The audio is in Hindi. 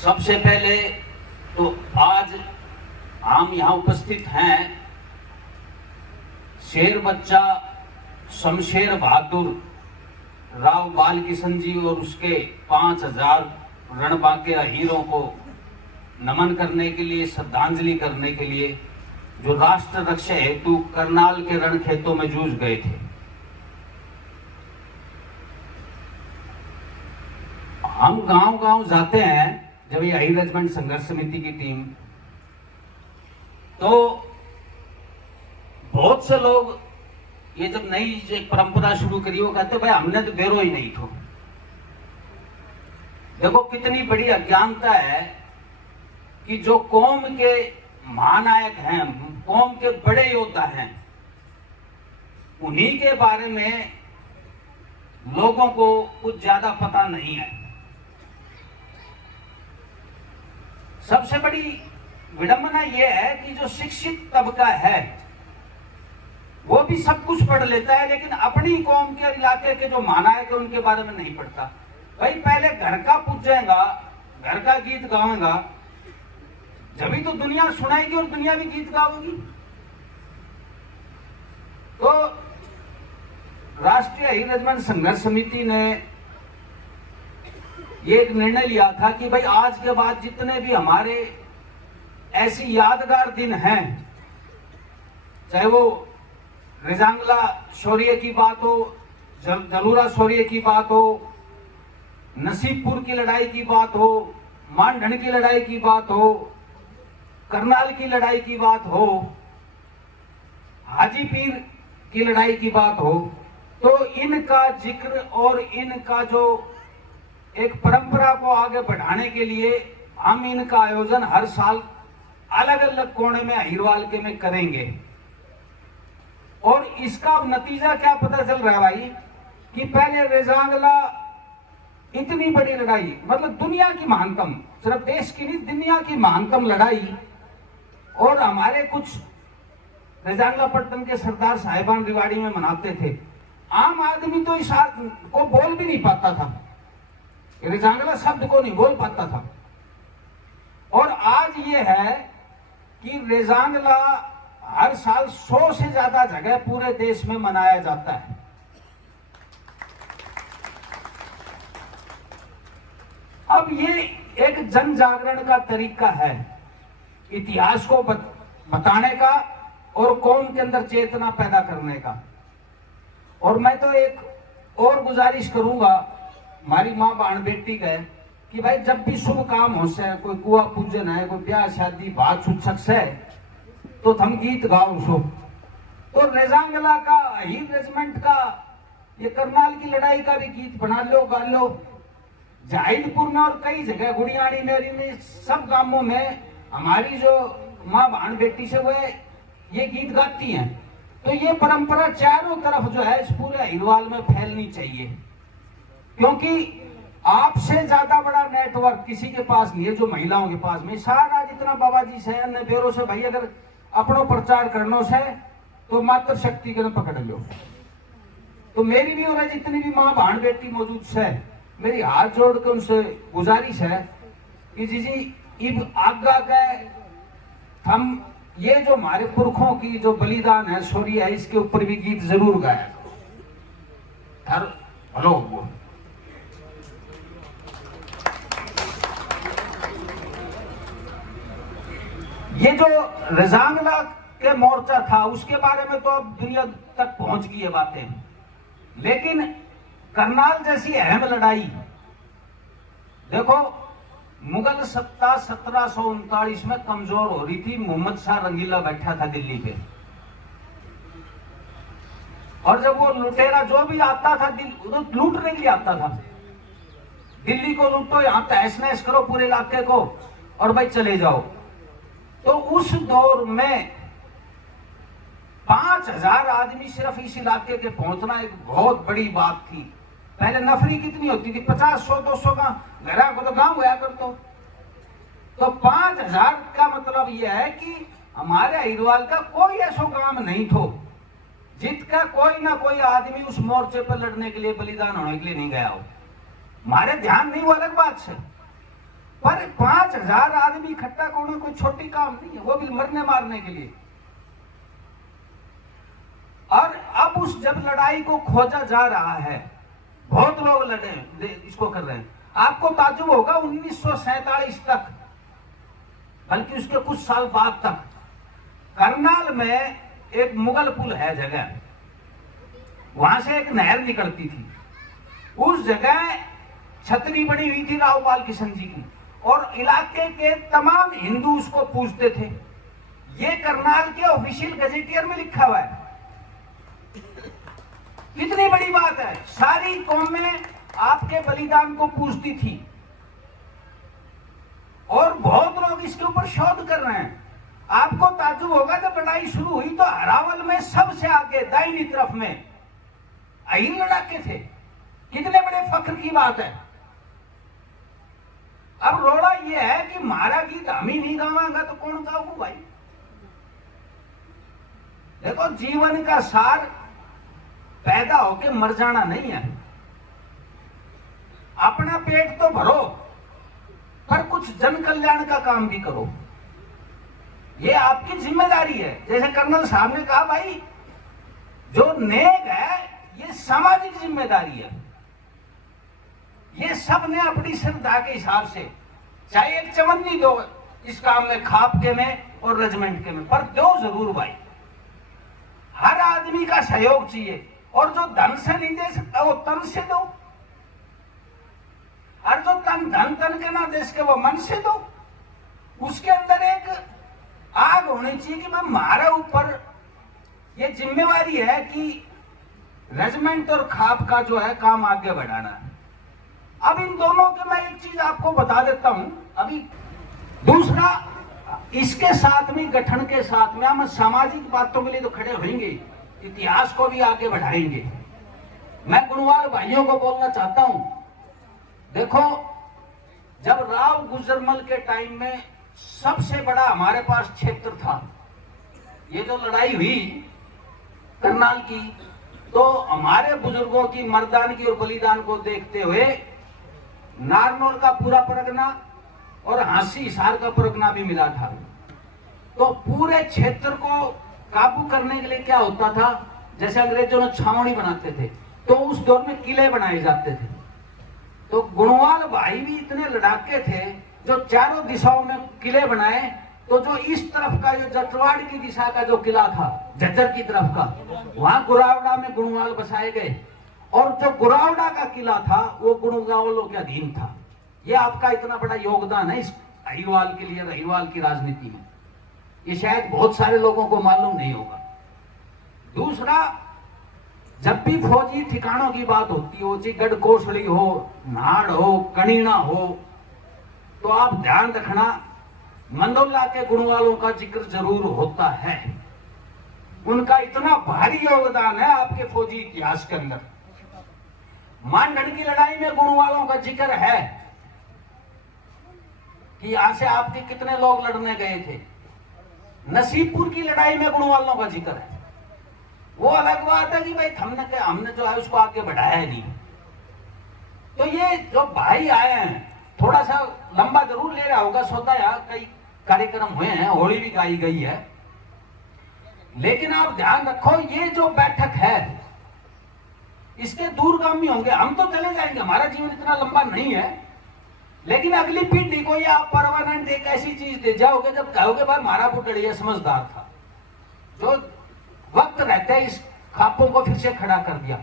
सबसे पहले तो आज हम यहाँ उपस्थित हैं शेर बच्चा शमशेर बहादुर राव बाल किशन जी और उसके 5000 रणबांके हीरों को नमन करने के लिए, श्रद्धांजलि करने के लिए, जो राष्ट्र रक्षा हेतु करनाल के रण खेतों में जूझ गए थे। हम गांव-गांव जाते हैं जब ये हाई रेजिमेंट संघर्ष समिति की टीम, तो बहुत से लोग ये जब नई एक परंपरा शुरू करी वो कहते भाई हमने तो बेरो ही नहीं थो। देखो कितनी बड़ी अज्ञानता है कि जो कौम के महानायक हैं, कौम के बड़े योद्धा हैं, उन्हीं के बारे में लोगों को कुछ ज्यादा पता नहीं है। सबसे बड़ी विडंबना यह है कि जो शिक्षित तबका है वो भी सब कुछ पढ़ लेता है, लेकिन अपनी कौम के इलाके के जो महानायक है उनके बारे में नहीं पढ़ता। भाई पहले घर का पूजेगा, घर का गीत गावेगा, जब तो दुनिया सुनाएगी और दुनिया भी गीत गाएगी। तो राष्ट्रीय हाई रेजिमेंट संघर्ष समिति ने ये एक निर्णय लिया था कि भाई आज के बाद जितने भी हमारे ऐसी यादगार दिन हैं, चाहे वो रेजांगला शौर्य की बात हो, जलूरा शौर्य की बात हो, नसीबपुर की लड़ाई की बात हो, मानढंड की लड़ाई की बात हो, करनाल की लड़ाई की बात हो, हाजीपीर की लड़ाई की बात हो, तो इनका जिक्र और इनका जो एक परंपरा को आगे बढ़ाने के लिए हम इनका आयोजन हर साल अलग अलग कोने में अहिरवाल के में करेंगे। और इसका नतीजा क्या पता चल रहा है भाई कि पहले रेजांगला इतनी बड़ी लड़ाई, मतलब दुनिया की महानतम, सिर्फ देश की नहीं दुनिया की महानतम लड़ाई, और हमारे कुछ रेजांगला पट्टन के सरदार साहिबान रिवाड़ी में मनाते थे। आम आदमी तो इस को बोल भी नहीं पाता था, रेजांगला शब्द को नहीं बोल पाता था। और आज ये है कि रेजांगला हर साल 100 से ज्यादा जगह पूरे देश में मनाया जाता है। अब ये एक जन जागरण का तरीका है, इतिहास को बताने का और कौम के अंदर चेतना पैदा करने का। और मैं तो एक और गुजारिश करूंगा हमारी माँ बहन बेटी का, कि भाई जब भी शुभ काम हो से, कोई कुआ पूजन है, कोई ब्याह शादी बात सुचक है, तो हम गीत गाओ सो। तो रेजांगला का, हीर रेजिमेंट का, ये करनाल की लड़ाई का भी गीत बना लो, गा लो। जाहिदपुर में और कई जगह, गुड़ियाड़ी में, सब गांवों में हमारी जो माँ बहन बेटी से वो ये गीत गाती हैं। तो ये परंपरा चारों तरफ जो है इस पूरे अहिरवाल में फैलनी चाहिए, क्योंकि आपसे ज्यादा बड़ा नेटवर्क किसी के पास नहीं है जो महिलाओं के पास में। सारा जितना बाबा जी से, अन्य बेरों से, भाई अगर अपनो प्रचार करनो से तो मात्र शक्ति के पकड़ लो। तो मेरी भी और जितनी भी माँ बहन बेटी मौजूद है, मेरी हाथ जोड़ के उनसे गुजारिश है कि जी इब आज्ञा के हम ये जो हमारे पुरखों की जो बलिदान है, शौर्य है, इसके ऊपर भी गीत जरूर गाया। हेलो, ये जो रेजांगला के मोर्चा था उसके बारे में तो अब दुनिया तक पहुंच गई है बातें, लेकिन करनाल जैसी अहम लड़ाई, देखो मुगल सत्ता 1739 में कमजोर हो रही थी। मोहम्मद शाह रंगीला बैठा था दिल्ली पे, और जब वो लुटेरा जो भी आता था तो लूटने के लिए आता था, दिल्ली को लूटो, यहां तहस नहस करो पूरे इलाके को और भाई चले जाओ। तो उस दौर में 5000 आदमी सिर्फ इस इलाके के पहुंचना एक बहुत बड़ी बात थी। पहले नफरी कितनी होती थी, 50, 100, 200 का घरा को तो गांव हुआ कर तो 5000 का मतलब यह है कि हमारे अहिरवाल का कोई ऐसा काम नहीं थो जिसका कोई ना कोई आदमी उस मोर्चे पर लड़ने के लिए, बलिदान होने के लिए नहीं गया हो। हमारे ध्यान नहीं, वो अलग बात है, पर 5,000 आदमी इकट्ठा करना कोई छोटी काम नहीं है, वो भी मरने मारने के लिए। और अब उस जब लड़ाई को खोजा जा रहा है, बहुत लोग लड़े इसको कर रहे हैं। आपको ताज्जुब होगा 1947 तक, बल्कि उसके कुछ साल बाद तक, करनाल में एक मुगल पुल है जगह, वहां से एक नहर निकलती थी। उस जगह छतरी बनी हुई थी रावपाल किशन जी की, और इलाके के तमाम हिंदू उसको पूजते थे। ये करनाल के ऑफिशियल गजेटियर में लिखा हुआ है। कितनी बड़ी बात है, सारी कौमें आपके बलिदान को पूजती थी, और बहुत लोग इसके ऊपर शोध कर रहे हैं। आपको ताज्जुब होगा जब लड़ाई शुरू हुई तो हरावल में सबसे आगे दाहिनी तरफ में अहिर लड़ाके थे। कितने बड़े फख्र की बात है। अब रोड़ा यह है कि मारा गीत हम ही नहीं गावांगा तो कौन गाऊंगा भाई। देखो, जीवन का सार पैदा होके मर जाना नहीं है। अपना पेट तो भरो, पर कुछ जन कल्याण का काम भी करो, ये आपकी जिम्मेदारी है। जैसे कर्नल साहब ने कहा, भाई जो नेक है ये सामाजिक जिम्मेदारी है। ये सब ने अपनी श्रद्धा के हिसाब से चाहे एक चवन्नी दो इस काम में, खाप के में और रेजिमेंट के में, पर दो जरूर भाई। हर आदमी का सहयोग चाहिए, और जो धन से नहीं दे सकता वो तन से दो, और जो धन तन के ना दे सके वो मन से दो। उसके अंदर एक आग होनी चाहिए कि भाई हमारे ऊपर ये जिम्मेवारी है कि रेजिमेंट और खाप का जो है काम आगे बढ़ाना है। अब इन दोनों के मैं एक चीज आपको बता देता हूं अभी। दूसरा, इसके साथ में, गठन के साथ में हम सामाजिक बातों के लिए तो खड़े होंगे, इतिहास को भी आगे बढ़ाएंगे। मैं गुणवाल भाइयों को बोलना चाहता हूं, देखो, जब राव गुजरमल के टाइम में सबसे बड़ा हमारे पास क्षेत्र था, ये जो लड़ाई हुई करनाल की, तो हमारे बुजुर्गों की मर्दानगी और बलिदान को देखते हुए नारनौल का पूरा परगना और हांसी हिसार का परगना भी मिला था। तो पूरे क्षेत्र को काबू करने के लिए क्या होता था, जैसे अंग्रेजों ने छावनी बनाते थे तो उस दौर में किले बनाए जाते थे। तो गुणवाल भाई भी इतने लड़ाके थे जो चारों दिशाओं में किले बनाए। तो जो इस तरफ का, जो जटवाड़ की दिशा का जो किला था, झज्जर की तरफ का, वहां गुरावड़ा में गुणवाल बसाए गए, और जो गुरावड़ा का किला था वो गुणवालों के अधीन था। ये आपका इतना बड़ा योगदान है इस अहिरवाल के लिए, अहिरवाल की राजनीति में। ये शायद बहुत सारे लोगों को मालूम नहीं होगा। दूसरा, जब भी फौजी ठिकानों की बात होती हो, चाहे गढ़कोसली हो, नाड़ हो, कणीना हो, तो आप ध्यान रखना मंदोला के गुणवालों का जिक्र जरूर होता है। उनका इतना भारी योगदान है आपके फौजी इतिहास के अंदर। मानगढ़ की लड़ाई में गुणवालों का जिक्र है कि यहां से आपके कितने लोग लड़ने गए थे। नसीबपुर की लड़ाई में गुणवालों का जिक्र है। वो अलग बात है कि भाई हमने जो है उसको आगे बढ़ाया नहीं। तो ये जो भाई आए हैं, थोड़ा सा लंबा जरूर ले रहा होगा सौदा, यहाँ कई कार्यक्रम हुए हैं, होली भी गाई गई है, लेकिन आप ध्यान रखो ये जो बैठक है इसके दूरगामी होंगे। हम तो चले जाएंगे, हमारा जीवन इतना लंबा नहीं है, लेकिन अगली पीढ़ी को ये आप परमानेंट एक ऐसी चीज दे जाओगे जब कहोगे भाई हमारा बुढ़िया समझदार था, जो वक्त रहते इस खापों को फिर से खड़ा कर दिया।